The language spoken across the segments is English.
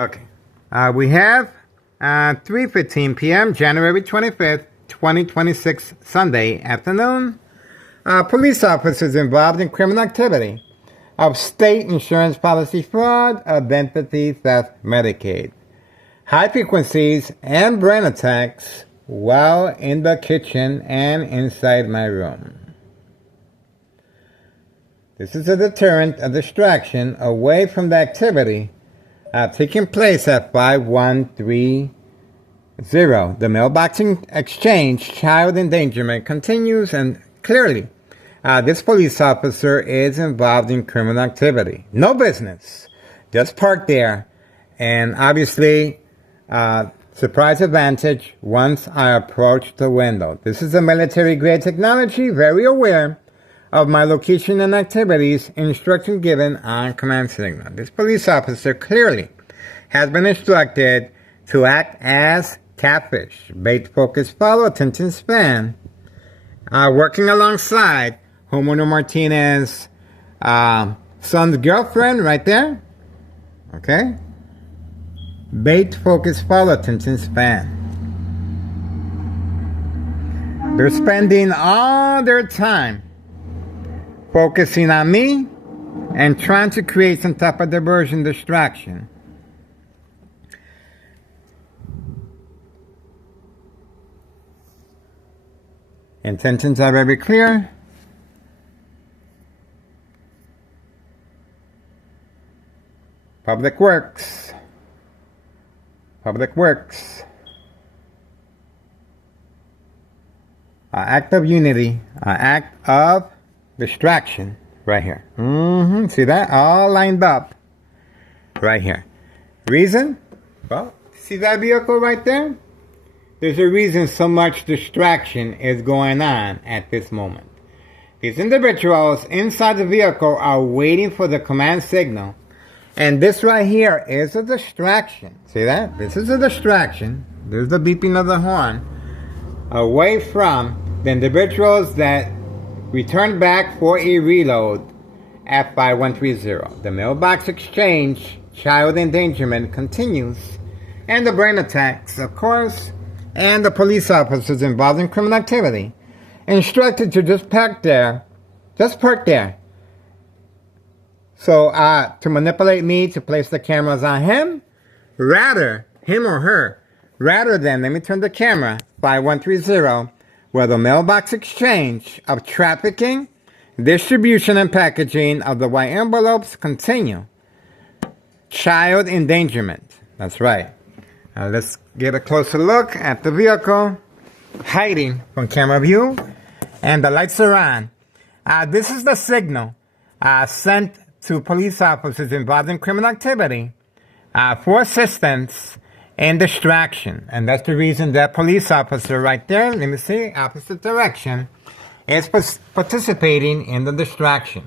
Okay. We have 3:15 p.m., January 25th, 2026, Sunday afternoon. Police officers involved in criminal activity of state insurance policy fraud, identity theft, Medicaid, high frequencies, and brain attacks while in the kitchen and inside my room. This is a deterrent, a distraction away from the activity taking place at 5130. The mailbox exchange child endangerment continues, and clearly this police officer is involved in criminal activity. No business. Just parked there. And obviously, surprise advantage once I approach the window. This is a military-grade technology, very aware of my location and activities, instruction given on command signal. This police officer clearly has been instructed to act as catfish, bait, focus, follow, attention span, working alongside homeowner Martinez's son's girlfriend right there. Okay? Bait, focus, follow, attention span. They're spending all their time focusing on me and trying to create some type of diversion, distraction. Intentions are very clear. Public Works. Public Works. Act of unity. Act of distraction. Right here. See that? All lined up. Right here. Reason? Well, see that vehicle right there? There's a reason so much distraction is going on at this moment. These individuals inside the vehicle are waiting for the command signal. And this right here is a distraction. See that? This is a distraction. There's the beeping of the horn. Away from the individuals that return back for a reload at 5130. The mailbox exchange, child endangerment continues. And the brain attacks, of course. And the police officers involved in criminal activity instructed to just park there. Just park there. So, to manipulate me to place the cameras on him, him or her, rather than, let me turn the camera, 5130, where the mailbox exchange of trafficking, distribution, and packaging of the white envelopes continue. Child endangerment. That's right. Let's get a closer look at the vehicle hiding from camera view. And the lights are on. This is the signal sent to police officers involved in criminal activity for assistance and distraction. And that's the reason that police officer right there, let me see, opposite direction, is participating in the distraction.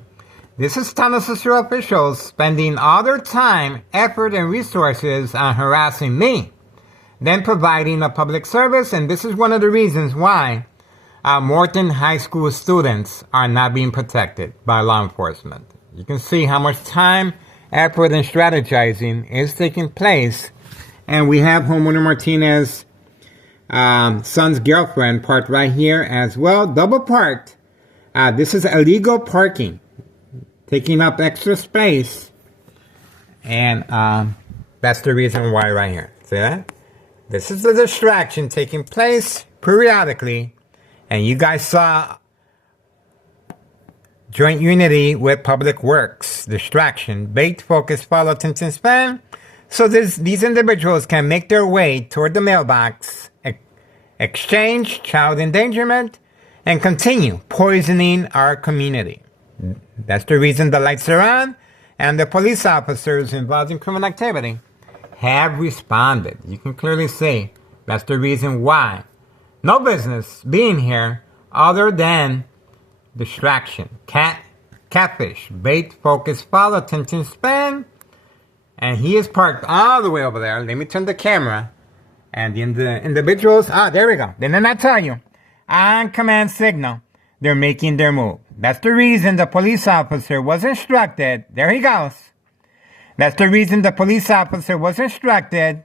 This is tunnel sister officials spending all their time, effort, and resources on harassing me, then providing a public service. And this is one of the reasons why Morton High School students are not being protected by law enforcement. You can see how much time, effort, and strategizing is taking place. And we have homeowner Martinez's son's girlfriend parked right here as well, double parked. This is illegal parking, taking up extra space. And that's the reason why right here. See that? This is the distraction taking place periodically. And you guys saw joint unity with Public Works, distraction, bait, focus, follow, attention span. So these individuals can make their way toward the mailbox, exchange, child endangerment, and continue poisoning our community. That's the reason the lights are on, and the police officers involved in criminal activity have responded. You can clearly see that's the reason why. No business being here other than distraction, catfish, bait, focus, follow, attention span. And he is parked all the way over there. Let me turn the camera. And the individuals, there we go. Didn't I tell you? On command signal, they're making their move. That's the reason the police officer was instructed. There he goes. That's the reason the police officer was instructed,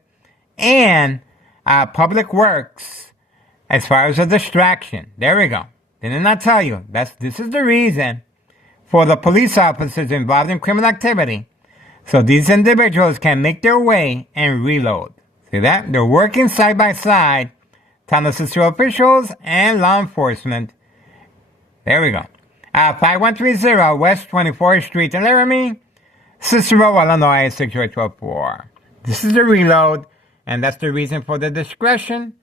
and Public Works, as far as a distraction. There we go. Didn't I tell you? This is the reason for the police officers involved in criminal activity, so these individuals can make their way and reload. See that? They're working side by side, Town of Cicero officials and law enforcement. There we go. 5130 West 24th Street in Laramie, Cicero, Illinois, 62824. This is the reload, and that's the reason for the discretion.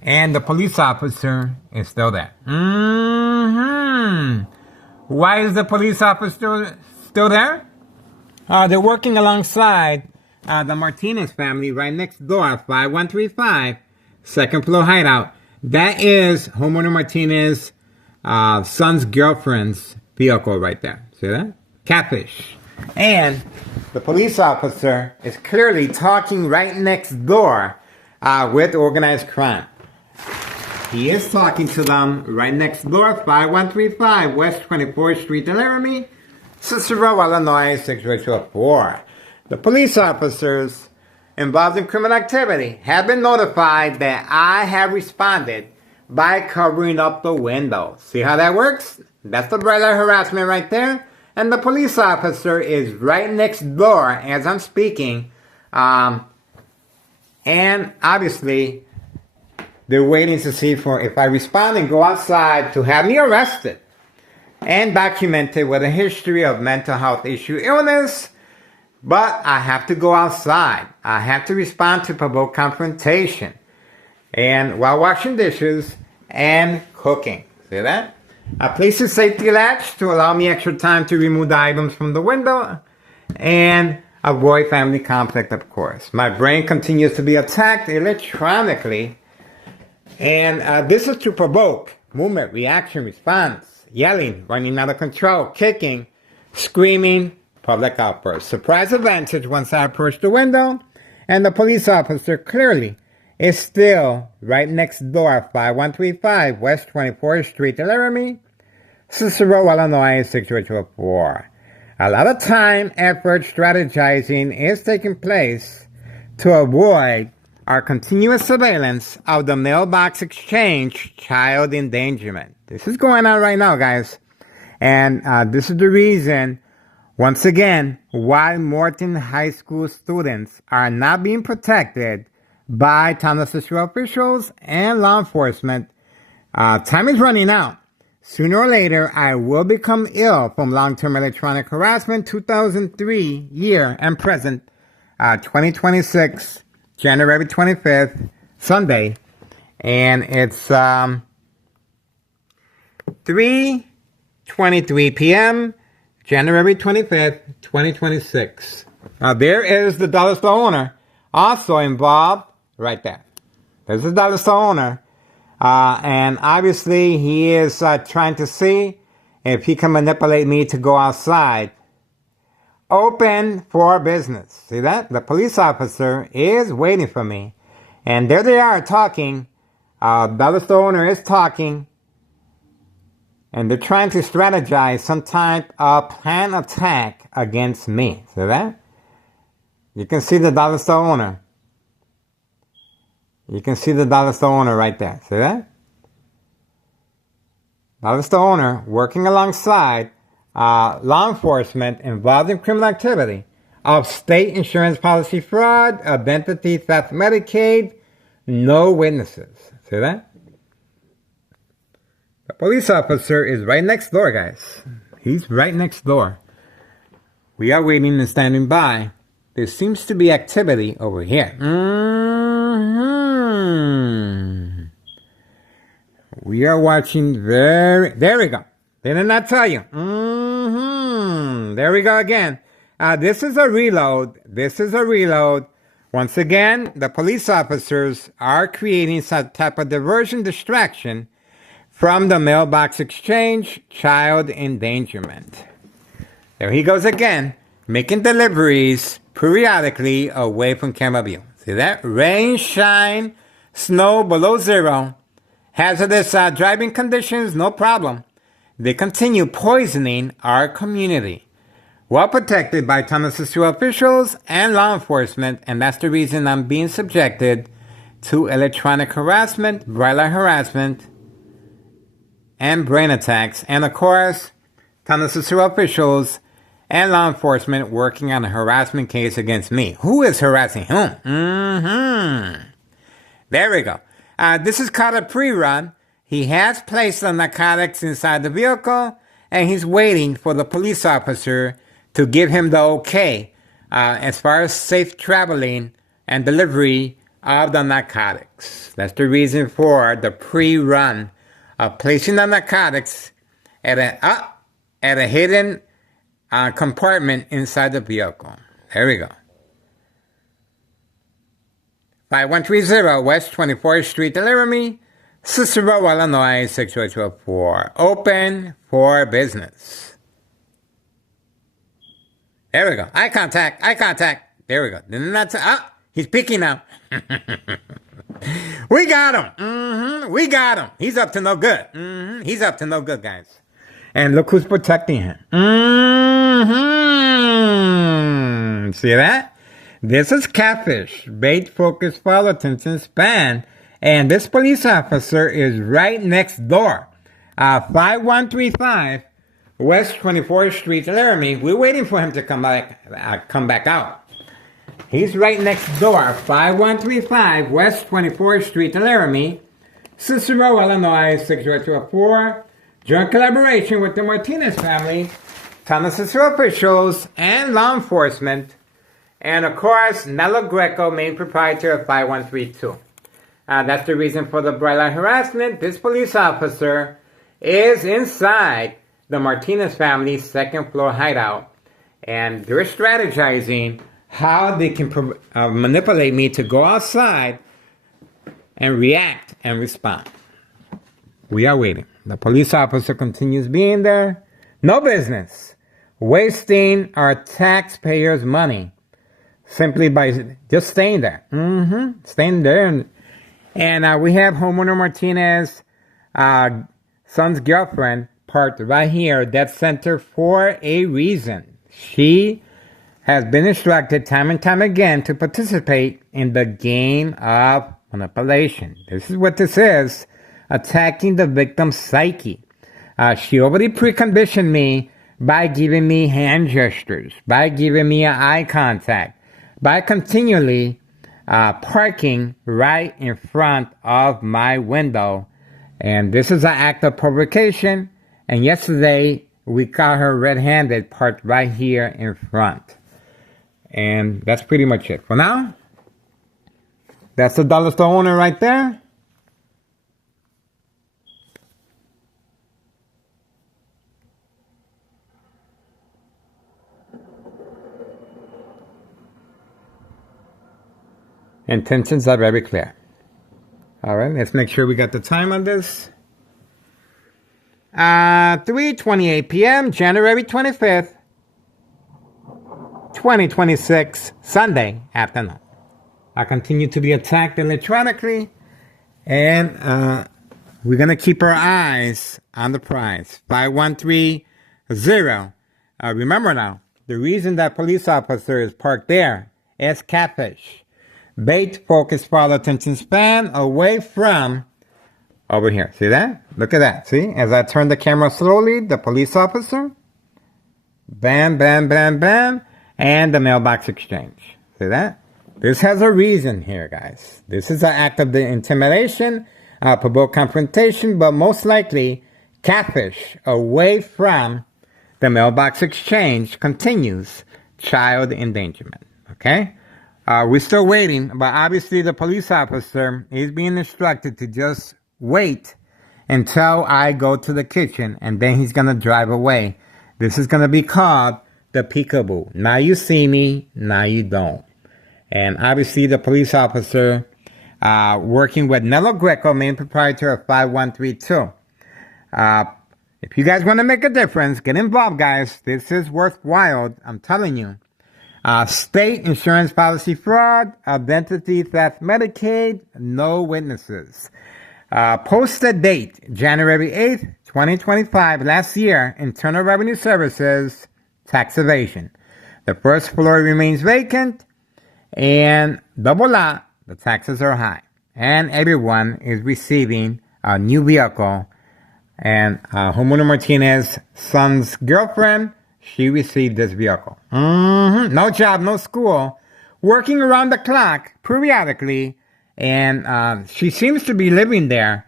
And the police officer is still there. Why is the police officer still there? They're working alongside the Martinez family right next door, 5135, second floor hideout. That is homeowner Martinez' son's girlfriend's vehicle right there. See that? Catfish. And the police officer is clearly talking right next door with organized crime. He is talking to them right next door, 5135 West 24th Street in Laramie, Cicero, Illinois, 62824. The police officers involved in criminal activity have been notified that I have responded by covering up the window. See how that works? That's the bright light harassment right there. And the police officer is right next door as I'm speaking. And obviously, they're waiting to see if I respond and go outside to have me arrested and documented with a history of mental health issue illness. But I have to go outside. I have to respond to provoke confrontation. And while washing dishes and cooking. See that? I place a safety latch to allow me extra time to remove the items from the window and avoid family conflict, of course. My brain continues to be attacked electronically. And this is to provoke movement, reaction, response, yelling, running out of control, kicking, screaming, public outbursts. Surprise advantage once I approach the window, and the police officer clearly is still right next door, 5135 West 24th Street in Laramie, Cicero, Illinois, 62824. A lot of time, effort, strategizing is taking place to avoid our continuous surveillance of the mailbox exchange child endangerment. This is going on right now, guys. And this is the reason, once again, why Morton High School students are not being protected by Town of Cicero officials and law enforcement. Time is running out. Sooner or later, I will become ill from long-term electronic harassment, 2003 year and present, 2026, January 25th, Sunday. And it's 3:23 p.m., January 25th, 2026. There is the dollar store owner also involved right there. There's the dollar store owner. And obviously he is trying to see if he can manipulate me to go outside. Open for business. See that? The police officer is waiting for me. And there they are talking. Dollar store owner is talking. And they're trying to strategize some type of planned attack against me. See that? You can see the dollar store owner. You can see the dollar store owner right there. See that? Dollar store owner working alongside law enforcement involved in criminal activity of state insurance policy fraud, identity theft, Medicaid, no witnesses. See that? The police officer is right next door, guys. He's right next door. We are waiting and standing by. There seems to be activity over here. We are watching there we go. Didn't I tell you? There we go again. This is a reload. This is a reload. Once again, the police officers are creating some type of diversion, distraction from the mailbox exchange, child endangerment. There he goes again, making deliveries periodically away from camera view. See that? Rain, shine, snow below zero, hazardous driving conditions, no problem. They continue poisoning our community. well protected by Thomas's two officials and law enforcement, and that's the reason I'm being subjected to electronic harassment, bright light harassment, and brain attacks, and of course, Thomas's two officials and law enforcement working on a harassment case against me. Who is harassing whom? There we go. This is called a pre-run. He has placed the narcotics inside the vehicle, and he's waiting for the police officer to give him the okay as far as safe traveling and delivery of the narcotics. That's the reason for the pre-run of placing the narcotics at a hidden compartment inside the vehicle. There we go. 5130 West 24th Street, Laramie, Cicero, Illinois, 68204. Open for business. There we go. Eye contact. Eye contact. There we go. Then that's he's peeking now. We got him. We got him. He's up to no good. He's up to no good, guys. And look who's protecting him. See that? This is catfish. Bait, focus, follow, attention, span. And this police officer is right next door. 5135 West 24th Street, Laramie. We're waiting for him to come back out. He's right next door. 5135 West 24th Street, Laramie, Cicero, Illinois, 60204. Joint collaboration with the Martinez family, Thomas's officials, and law enforcement. And of course, Nello Greco, main proprietor of 5132. That's the reason for the bright light harassment. This police officer is inside the Martinez family's second floor hideout. And they're strategizing how they can manipulate me to go outside and react and respond. We are waiting. The police officer continues being there. No business. Wasting our taxpayers' money. Simply by just staying there. Staying there. And we have homeowner Martinez, son's girlfriend, parked right here, dead center, for a reason. She has been instructed time and time again to participate in the game of manipulation. This is what this is. Attacking the victim's psyche. She already preconditioned me by giving me hand gestures, by giving me eye contact, by continually parking right in front of my window. And this is an act of provocation. And yesterday, we caught her red-handed, parked right here in front. And that's pretty much it for now. That's the dollar store owner right there. Intentions are very clear. All right, let's make sure we got the time on this. 3:28 p.m., January 25th, 2026, Sunday afternoon. I continue to be attacked electronically, and we're going to keep our eyes on the prize. 5130. Remember now, the reason that police officer is parked there is catfish. Bait, focus, follow, attention span, away from over here. See that? Look at that. See? As I turn the camera slowly, the police officer, bam, bam, bam, bam, and the mailbox exchange. See that? This has a reason here, guys. This is an act of the intimidation, provoke confrontation, but most likely catfish away from the mailbox exchange continues child endangerment. Okay? We're still waiting, but obviously the police officer is being instructed to just wait until I go to the kitchen, and then he's going to drive away. This is going to be called the peekaboo. Now you see me, now you don't. And obviously the police officer working with Nello Greco, main proprietor of 5132. If you guys want to make a difference, get involved, guys. This is worthwhile, I'm telling you. State insurance policy fraud, identity theft, Medicaid, no witnesses. Posted date, January 8th, 2025, last year, Internal Revenue Services, tax evasion. The first floor remains vacant, and double lot, the taxes are high. And everyone is receiving a new vehicle. And homeowner Martinez's son's girlfriend, she received this vehicle. No job, no school, working around the clock periodically. And she seems to be living there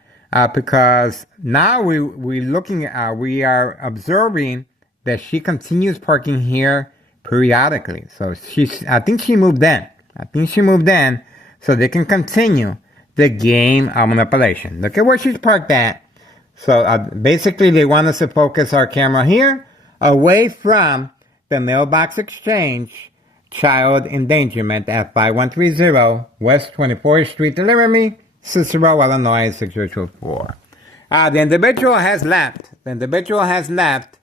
because now we are observing that she continues parking here periodically. So I think she moved in. So they can continue the game of manipulation. Look at where she's parked at. So basically they want us to focus our camera here away from the mailbox exchange child endangerment at 5130 West 24th Street, Laramie, Cicero, Illinois, 60224. The individual has left.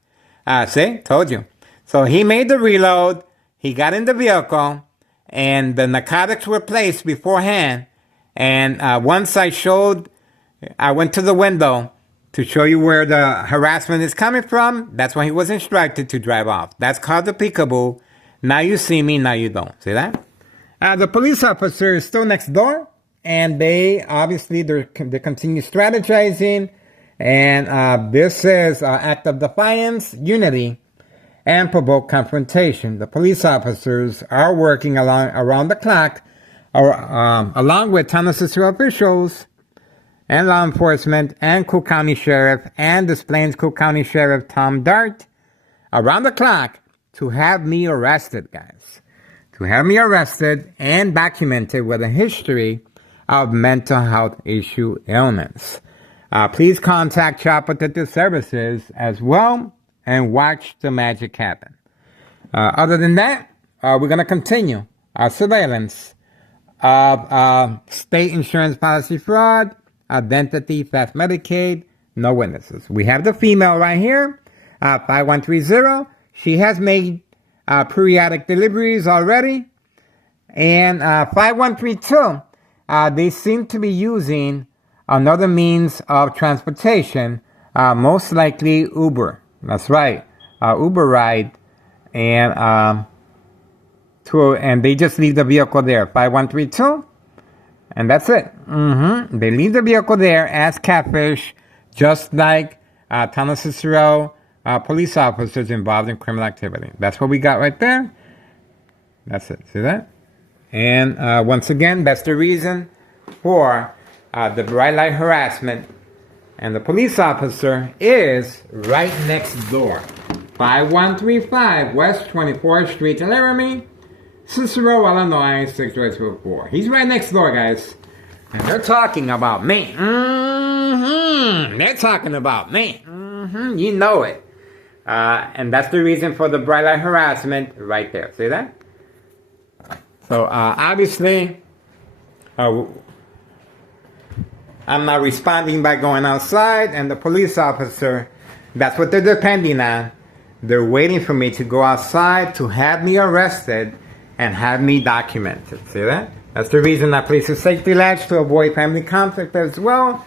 See? Told you. So he made the reload. He got in the vehicle. And the narcotics were placed beforehand. And once I went to the window to show you where the harassment is coming from. That's when he was instructed to drive off. That's called the peekaboo. Now you see me, now you don't. See that? The police officer is still next door. And they continue strategizing. And this is an act of defiance, unity, and provoke confrontation. The police officers are working around the clock, along with town of Cicero officials and law enforcement and Cook County Sheriff and Des Plaines Cook County Sheriff Tom Dart around the clock to have me arrested, guys. To have me arrested and documented with a history of mental health issue illness. Please contact Child Protective Services as well and watch the magic happen. Other than that, we're going to continue our surveillance of state insurance policy fraud, identity theft, Medicaid, no witnesses. We have the female right here, 5130. She has made periodic deliveries already. And 5132, they seem to be using another means of transportation, most likely Uber. That's right, Uber ride, and they just leave the vehicle there, 5132, and that's it. They leave the vehicle there as catfish, just like town of Cicero police officers involved in criminal activity. That's what we got right there. That's it. See that? And once again, that's the reason for the bright light harassment. And the police officer is right next door. 5135 West 24th Street, Laramie, Cicero, Illinois, 60224. He's right next door, guys. And they're talking about me. They're talking about me. You know it. And that's the reason for the bright light harassment right there. See that? So, obviously, I'm not responding by going outside, and the police officer, that's what they're depending on. They're waiting for me to go outside to have me arrested and have me documented. See that? That's the reason I place a safety latch to avoid family conflict as well.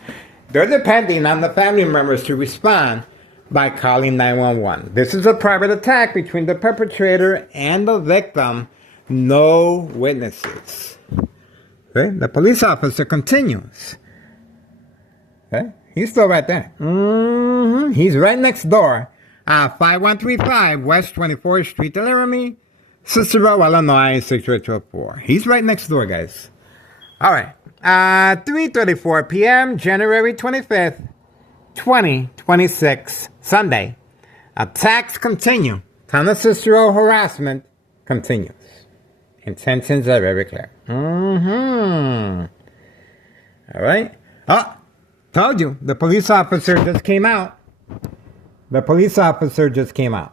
They're depending on the family members to respond by calling 911. This is a private attack between the perpetrator and the victim. No witnesses. Okay? The police officer continues. Okay? He's still right there. He's right next door. 5135 West 24th Street, Laramie, Cicero, Illinois, 60224. He's right next door, guys. All right. 3:34 p.m., January 25th, 2026, Sunday. Attacks continue. Town of Cicero harassment continues. Intentions are very clear. All right. Oh, told you. The police officer just came out. The police officer just came out.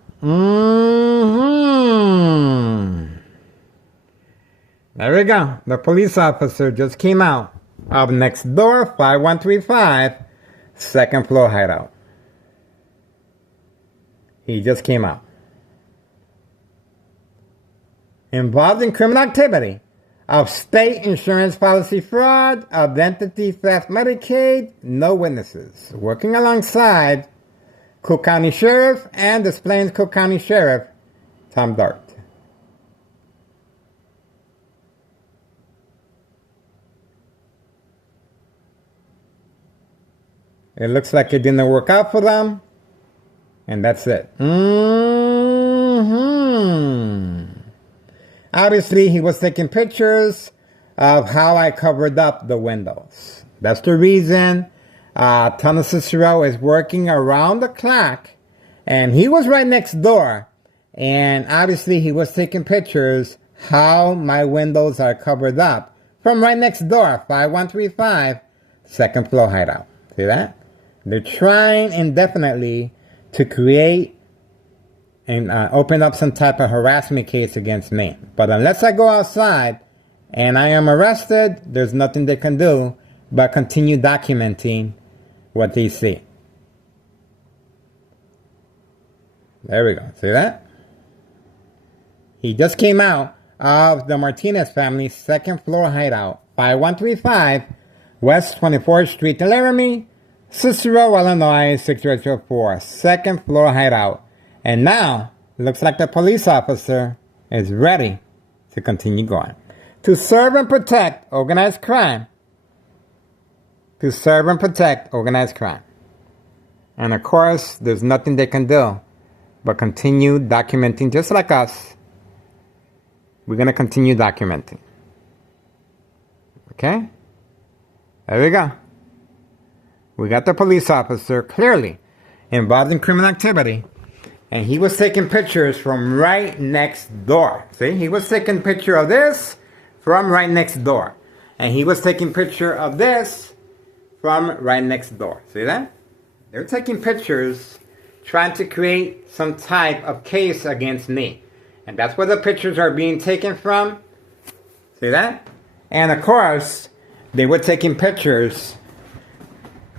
There we go. The police officer just came out of next door, 5135, second floor hideout. He just came out. Involved in criminal activity of state insurance policy fraud, identity theft, Medicaid, no witnesses. Working alongside Cook County Sheriff and Des Plaines Cook County Sheriff Tom Dart. It looks like it didn't work out for them. And that's it. Obviously, he was taking pictures of how I covered up the windows. That's the reason Tony Cicero is working around the clock. And he was right next door. And obviously, he was taking pictures how my windows are covered up from right next door, 5135, second floor hideout. See that? They're trying indefinitely to create and open up some type of harassment case against me. But unless I go outside and I am arrested, there's nothing they can do but continue documenting what they see. There we go. See that? He just came out of the Martinez family's second floor hideout, 5135 West 24th Street, Laramie, Cicero, Illinois, 60804, second floor hideout. And now, looks like the police officer is ready to continue going. To serve and protect organized crime. To serve and protect organized crime. And of course, there's nothing they can do but continue documenting just like us. We're going to continue documenting. Okay? There we go. We got the police officer clearly involved in criminal activity. And he was taking pictures from right next door. See? He was taking a picture of this from right next door. And he was taking a picture of this from right next door. See that? They're taking pictures trying to create some type of case against me. And that's where the pictures are being taken from. See that? And of course, they were taking pictures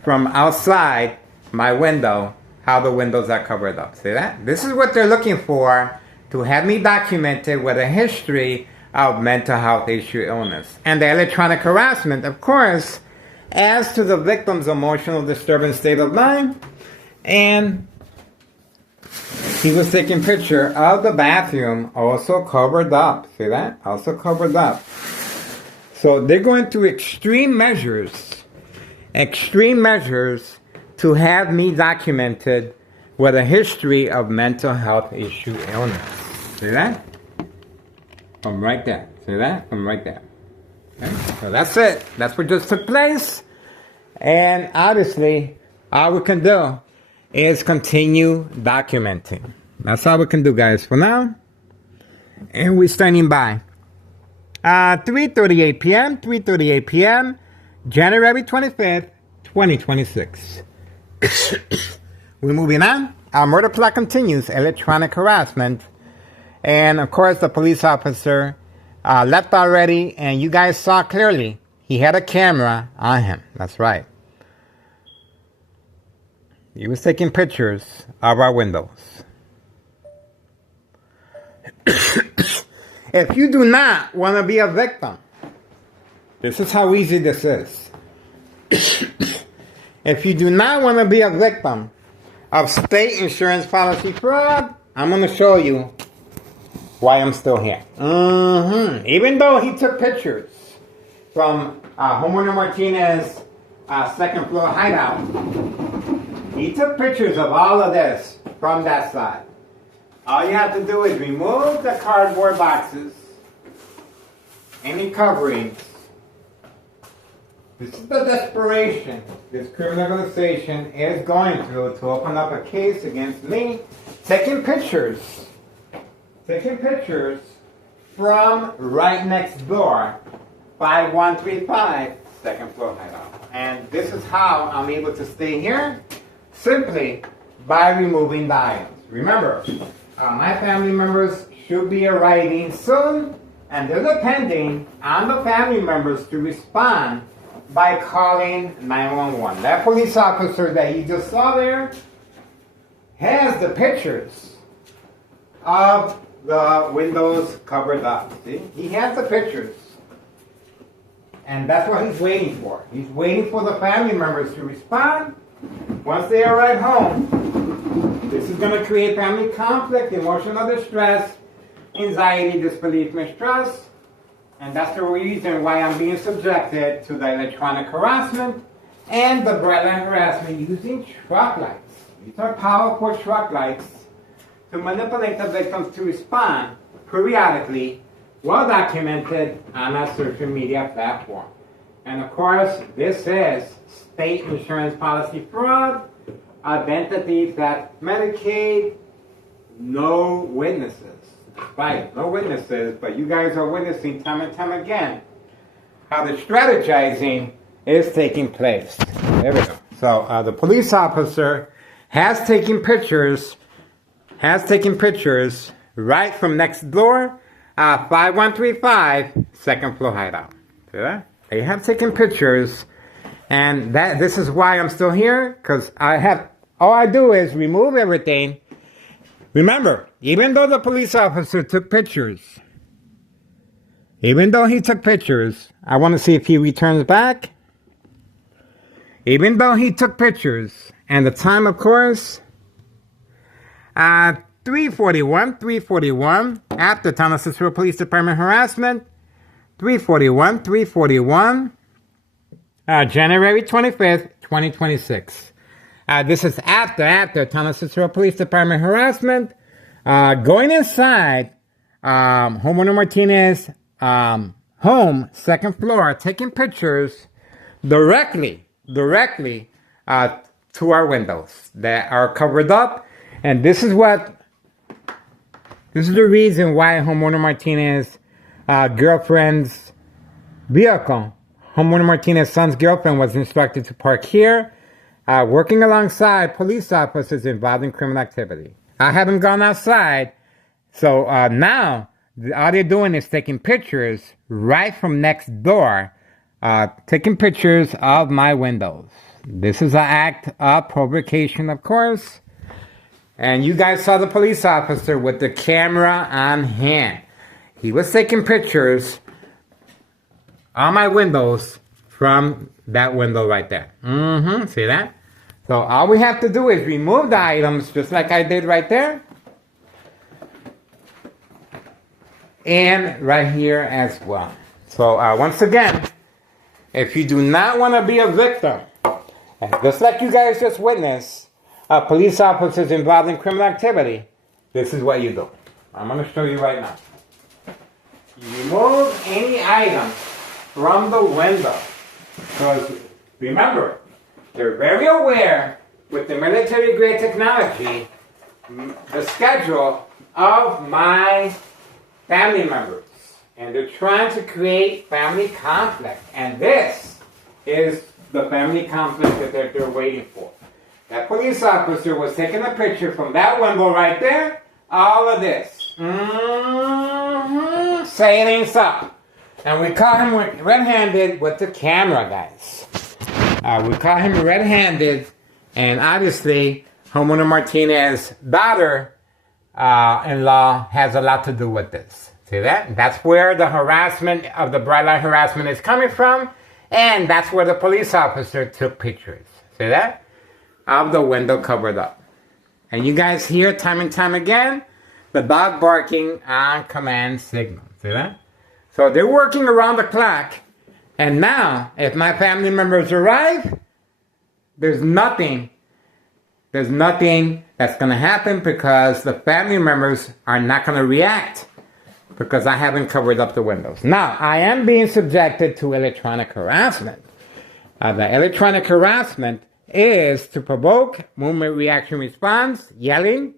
from outside my window, how the windows are covered up. See that? This is what they're looking for, to have me documented with a history of mental health issue illness. And the electronic harassment, of course, adds to the victim's emotional disturbance state of mind. And he was taking picture of the bathroom, also covered up. See that? Also covered up. So they're going through extreme measures to have me documented with a history of mental health issue illness. See that? From right there. See that? From right there. Okay? So that's it. That's what just took place. And obviously, all we can do is continue documenting. That's all we can do, guys, for now. And we're standing by. 3:38 p.m., January 25th, 2026. We're moving on. Our murder plot continues, electronic harassment. And, of course, the police officer left already, and you guys saw clearly he had a camera on him. That's right. He was taking pictures of our windows. If you do not want to be a victim, this is how easy this is. If you do not want to be a victim of state insurance policy fraud, I'm going to show you why I'm still here. Even though he took pictures from Homeowner Martinez second floor hideout, he took pictures of all of this from that side. All you have to do is remove the cardboard boxes, any coverings. This is the desperation this criminal organization is going through to open up a case against me. Taking pictures from right next door, 5135 second floor hideout. And this is how I'm able to stay here, simply by removing the items. Remember, my family members should be arriving soon, and they're depending on the family members to respond by calling 911. That police officer that you just saw there has the pictures of the windows covered up. See? He has the pictures. And that's what he's waiting for. He's waiting for the family members to respond. Once they arrive home, this is going to create family conflict, emotional distress, anxiety, disbelief, mistrust. And that's the reason why I'm being subjected to the electronic harassment and the bright light harassment using truck lights. These are powerful truck lights to manipulate the victims to respond periodically, well documented on a social media platform. And of course, this is state insurance policy fraud, identity theft, Medicaid, no witnesses. Right, no witnesses, but you guys are witnessing time and time again how the strategizing is taking place. There we go. So the police officer has taken pictures right from next door, 5135 second floor hideout. See that? They have taken pictures, and this is why I'm still here, because all I do is remove everything. Remember, even though the police officer took pictures, I want to see if he returns back. Even though he took pictures, and the time, of course, 341, after Town of Cicero Police Department harassment, 341, January 25th, 2026. This is after Town of Cicero Police Department harassment. Going inside homeowner Martinez home, second floor, taking pictures directly to our windows that are covered up. And this is the reason why homeowner Martinez girlfriend's vehicle, homeowner Martinez's son's girlfriend, was instructed to park here, working alongside police officers involved in criminal activity. I haven't gone outside, so now all they're doing is taking pictures right from next door, taking pictures of my windows. This is an act of provocation, of course. And you guys saw the police officer with the camera on hand. He was taking pictures on my windows from that window right there. See that? So all we have to do is remove the items just like I did right there. And right here as well. So once again, if you do not want to be a victim, and just like you guys just witnessed, police officers involved in criminal activity, this is what you do. I'm going to show you right now. You remove any item from the window. Because remember, they're very aware with the military grade technology, the schedule of my family members. And they're trying to create family conflict. And this is the family conflict that they're waiting for. That police officer was taking a picture from that window right there. All of this. Say it ain't so. And we caught him red-handed with the camera, guys. We caught him red-handed. And obviously, homeowner Martinez's daughter-in-law has a lot to do with this. See that? That's where the harassment of the bright light harassment is coming from. And that's where the police officer took pictures. See that? Of the window covered up. And you guys hear time and time again the dog barking on command signal. See that? So they're working around the clock. And now, if my family members arrive, there's nothing that's going to happen because the family members are not going to react because I haven't covered up the windows. Now, I am being subjected to electronic harassment. The electronic harassment is to provoke movement, reaction, response, yelling,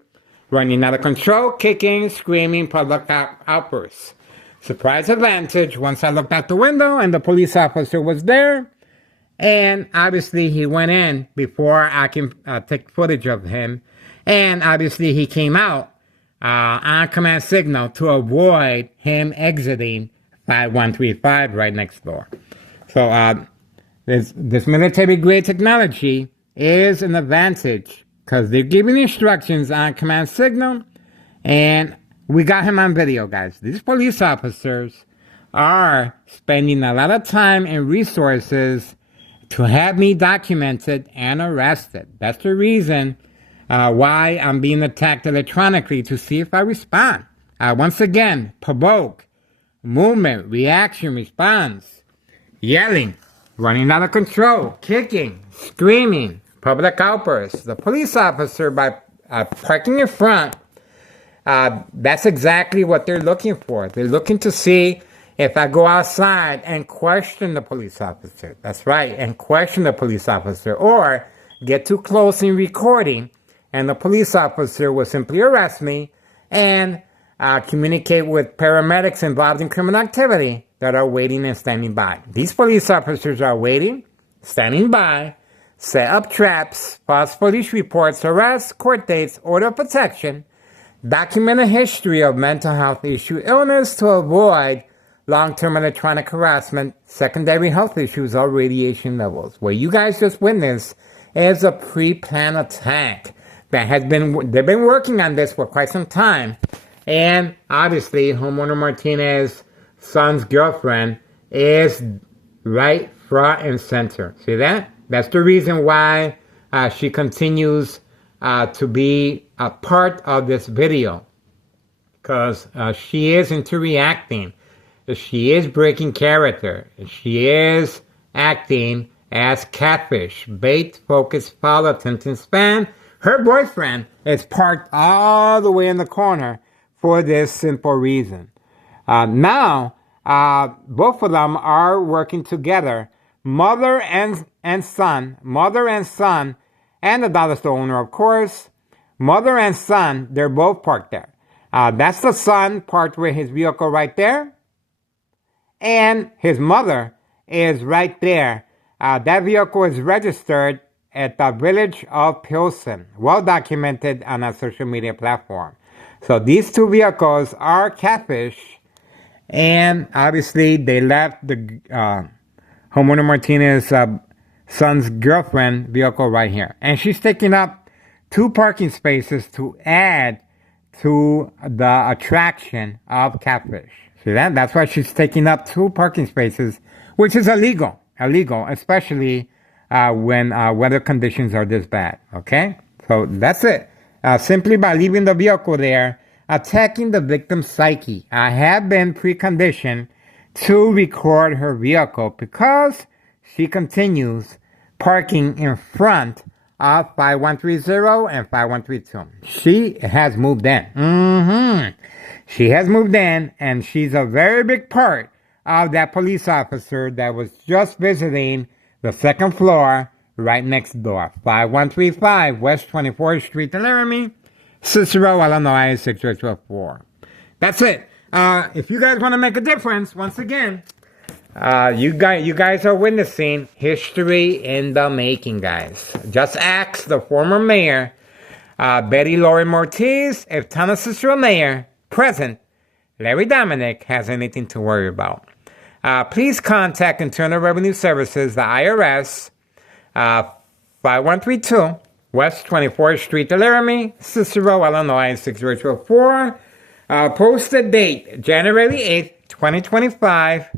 running out of control, kicking, screaming, public outbursts. Surprise advantage once I looked out the window and the police officer was there. And obviously he went in before I can take footage of him. And obviously he came out on command signal to avoid him exiting 5135 right next door. So this military grade technology is an advantage because they're giving instructions on command signal, and we got him on video, guys. These police officers are spending a lot of time and resources to have me documented and arrested. That's the reason why I'm being attacked electronically, to see if I respond. Once again, provoke, movement, reaction, response, yelling, running out of control, kicking, screaming, public outbursts. The police officer, by parking in front, that's exactly what they're looking for. They're looking to see if I go outside and question the police officer. That's right, and question the police officer, or get too close in recording, and the police officer will simply arrest me and communicate with paramedics involved in criminal activity that are waiting and standing by. These police officers are waiting, standing by, set up traps, false police reports, arrests, court dates, order of protection, document a history of mental health issue, illness to avoid long-term electronic harassment, secondary health issues, or radiation levels. What you guys just witnessed is a pre-planned attack that they've been working on this for quite some time. And obviously, homeowner Martinez's son's girlfriend is right front and center. See that? That's the reason why she continues to be a part of this video. Because she is interacting. She is breaking character. She is acting as catfish, bait, focus, follow, attention span. Her boyfriend is parked all the way in the corner for this simple reason. Now, both of them are working together. Mother and son, and the dollar store owner, of course. Mother and son, they're both parked there. That's the son parked with his vehicle right there. And his mother is right there. That vehicle is registered at the village of Pilsen, well documented on a social media platform. So these two vehicles are catfish, and obviously they left the homeowner Martinez's son's girlfriend vehicle right here. And she's taking up 2 parking spaces to add to the attraction of catfish. See that? That's why she's taking up 2 parking spaces, which is illegal, especially when weather conditions are this bad, okay? So that's it. Simply by leaving the vehicle there, attacking the victim's psyche. I have been preconditioned to record her vehicle because she continues parking in front of 5130 and 5132. She has moved in. She has moved in, and she's a very big part of that police officer that was just visiting the second floor right next door. 5135 West 24th Street, Laramie, Cicero, Illinois, 60204. That's it. If you guys want to make a difference, once again, you guys are witnessing history in the making, guys. Just ask the former mayor, Betty Lauren Ortiz, if town of Cicero mayor, present, Larry Dominic, has anything to worry about. Please contact Internal Revenue Services, the IRS, 5132 West 24th Street, Laramie, Cicero, Illinois, 60204. Posted date, January 8th, 2025.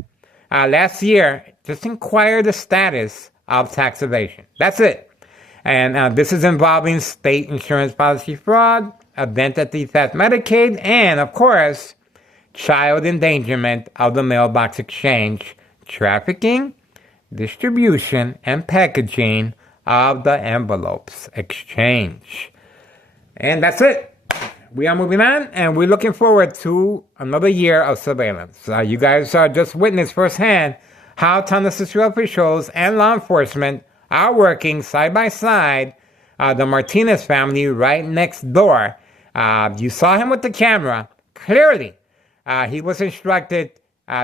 Last year, just inquire the status of tax evasion. That's it. And this is involving state insurance policy fraud, identity theft, Medicaid, and, of course, child endangerment of the mailbox exchange, trafficking, distribution, and packaging of the envelopes exchange. And that's it. We are moving on, and we're looking forward to another year of surveillance. You guys just witnessed firsthand how town of Cicero officials and law enforcement are working side by side. The Martinez family right next door. You saw him with the camera. Clearly, he was instructed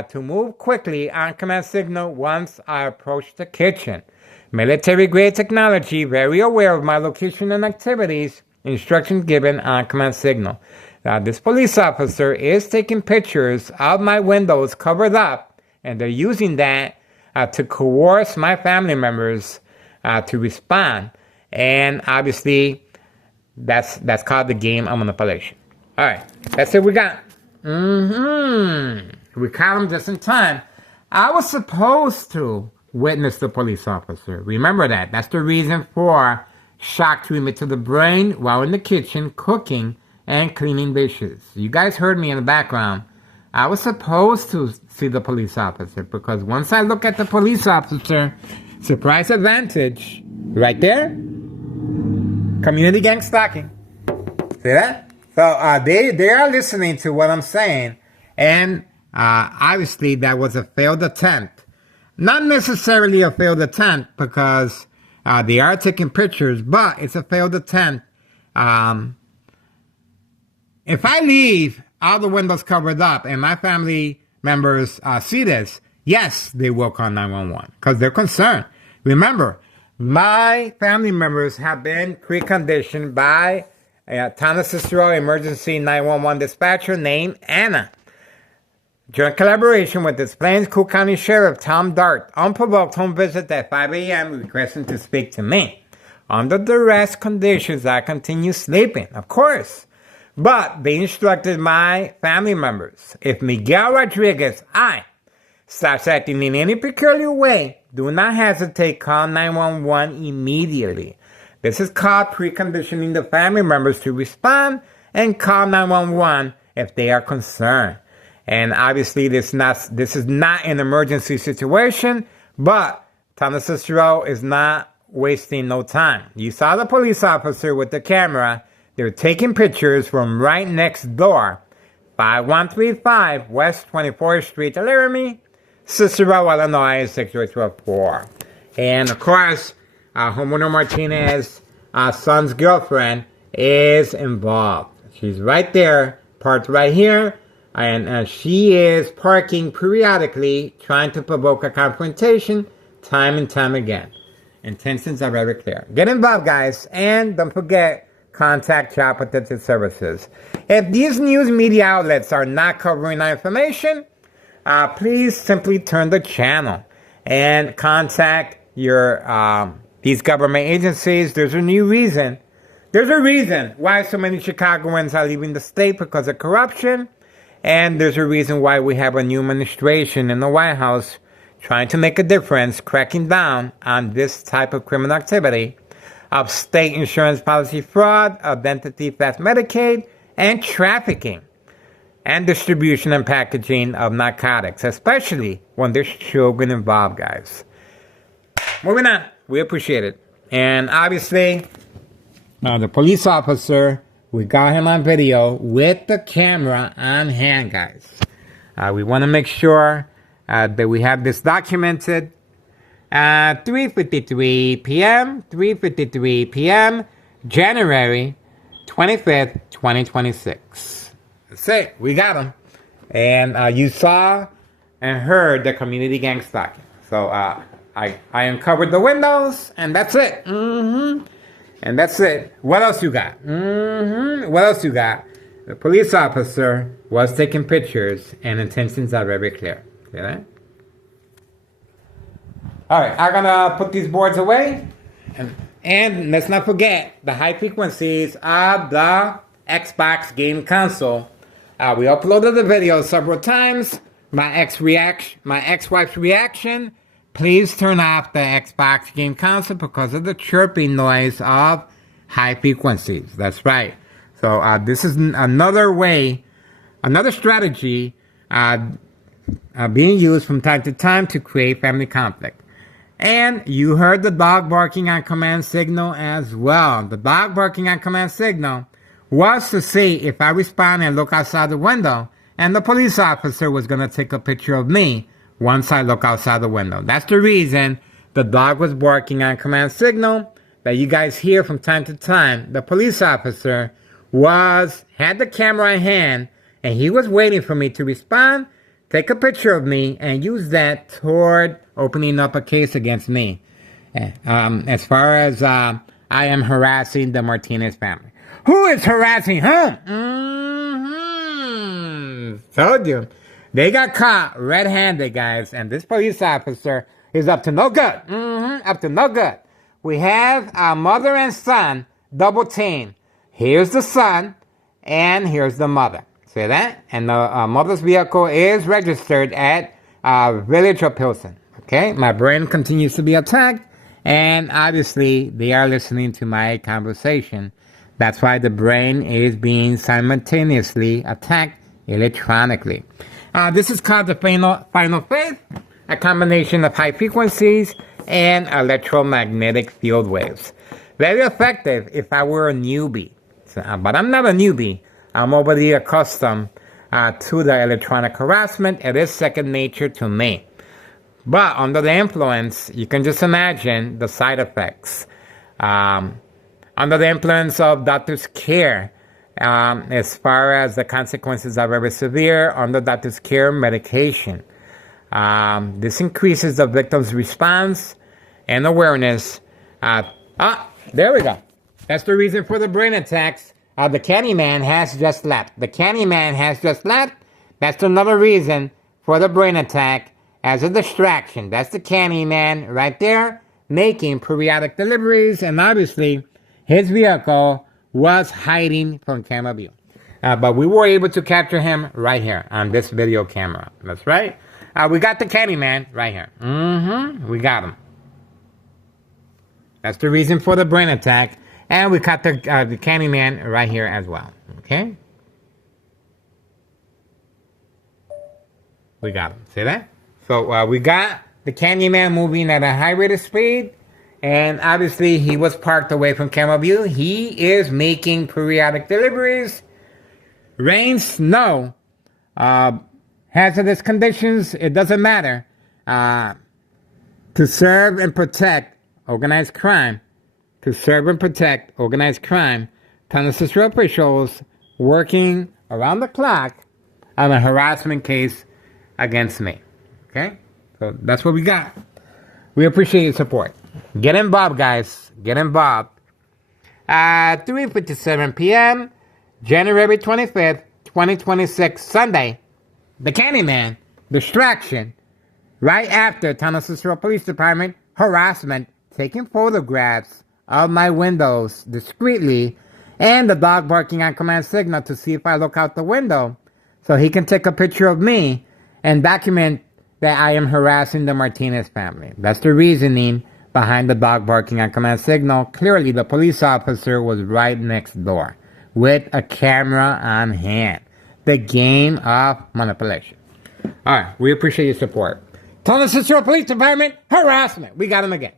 to move quickly on command signal once I approached the kitchen. Military-grade technology, very aware of my location and activities. Instructions given on command signal. This police officer is taking pictures of my windows covered up, and they're using that to coerce my family members to respond. And obviously, that's called the game of manipulation. All right, that's it we got. We caught him just in time. I was supposed to witness the police officer. Remember that. That's the reason for shock treatment to the brain while in the kitchen cooking and cleaning dishes. You guys heard me in the background. I was supposed to see the police officer because once I look at the police officer, surprise advantage, right there, community gang stalking. See that? So they are listening to what I'm saying, and obviously that was a failed attempt. Not necessarily a failed attempt because they are taking pictures, but it's a failed attempt. If I leave all the windows covered up and my family members see this, yes, they will call 911 because they're concerned. Remember, my family members have been preconditioned by a Town of Cicero emergency 911 dispatcher named Anna. During collaboration with Des Plaines Cook County Sheriff Tom Dart, unprovoked home visit at 5 a.m. requesting to speak to me. Under duress conditions, I continue sleeping, of course. But they instructed my family members, if Miguel Rodriguez, starts acting in any peculiar way, do not hesitate, call 911 immediately. This is called preconditioning the family members to respond and call 911 if they are concerned. And obviously this is not an emergency situation, but Town of Cicero is not wasting no time. You saw the police officer with the camera. They're taking pictures from right next door, 5135 West 24th Street, Laramie, Cicero, Illinois, 60204. And of course, homeowner Martinez's son's girlfriend is involved. She's right there, parked right here, and she is parking periodically, trying to provoke a confrontation time and time again. Intentions are very clear. Get involved, guys, and don't forget, contact Child Protective Services. If these news media outlets are not covering our information, please simply turn the channel and contact your these government agencies. There's a new reason. There's a reason why so many Chicagoans are leaving the state because of corruption, and there's a reason why we have a new administration in the White House trying to make a difference, cracking down on this type of criminal activity of state insurance policy fraud, identity theft, Medicaid, and trafficking and distribution and packaging of narcotics, especially when there's children involved, guys. Moving on, we appreciate it. And obviously, the police officer, we got him on video with the camera on hand, guys. We want to make sure that we have this documented. 3:53 p.m., January 25th, 2026. That's it. We got him. And you saw and heard the community gang stalking. So I uncovered the windows, and that's it. And that's it. What else you got? What else you got? The police officer was taking pictures, and intentions are very clear. See that? All right, I'm gonna put these boards away, and let's not forget the high frequencies of the Xbox game console. We uploaded the video several times. My ex-wife's reaction. Please turn off the Xbox game console because of the chirping noise of high frequencies. That's right. So this is another way, another strategy being used from time to time to create family conflict. And you heard the dog barking on command signal as well. The dog barking on command signal was to see if I respond and look outside the window, and the police officer was going to take a picture of me once I look outside the window. That's the reason the dog was barking on command signal that you guys hear from time to time. The police officer had the camera in hand, and he was waiting for me to respond, take a picture of me, and use that toward opening up a case against me. As far as I am harassing the Martinez family. Who is harassing whom? Told you. They got caught red-handed, guys, and this police officer is up to no good. Up to no good. We have a mother and son double team. Here's the son, and here's the mother. See that? And the mother's vehicle is registered at Village of Pilsen. Okay, my brain continues to be attacked, and obviously they are listening to my conversation That's why the brain is being simultaneously attacked electronically. This is called the final phase, a combination of high frequencies and electromagnetic field waves. Very effective if I were a newbie. But I'm not a newbie. I'm already accustomed to the electronic harassment. It is second nature to me. But under the influence, you can just imagine the side effects. Under the influence of doctor's care, as far as the consequences are very severe, under doctor's care, medication. This increases the victim's response and awareness. There we go. That's the reason for the brain attacks. The Candyman has just left. The Candyman has just left. That's another reason for the brain attack as a distraction. That's the Candyman right there, making periodic deliveries, and obviously his vehicle was hiding from camera view. But we were able to capture him right here on this video camera. That's right. We got the Candyman right here. We got him. That's the reason for the brain attack. And we got the Candyman right here as well. Okay? We got him. See that? So we got the Candyman moving at a high rate of speed. And obviously he was parked away from camera view. He is making periodic deliveries. Rain, snow, hazardous conditions, it doesn't matter. To serve and protect organized crime. To serve and protect organized crime. Tennessee officials working around the clock on a harassment case against me. Okay? So that's what we got. We appreciate your support. Get involved, guys. Get involved. 3:57 p.m., January 25th, 2026, Sunday. The Candyman, distraction, right after Tennessee Police Department harassment, taking photographs of my windows discreetly, and the dog barking on command signal to see if I look out the window so he can take a picture of me and document that I am harassing the Martinez family. That's the reasoning behind the dog barking on command signal. Clearly, the police officer was right next door with a camera on hand. The game of manipulation. All right, we appreciate your support. Tennessee Police Department harassment. We got him again.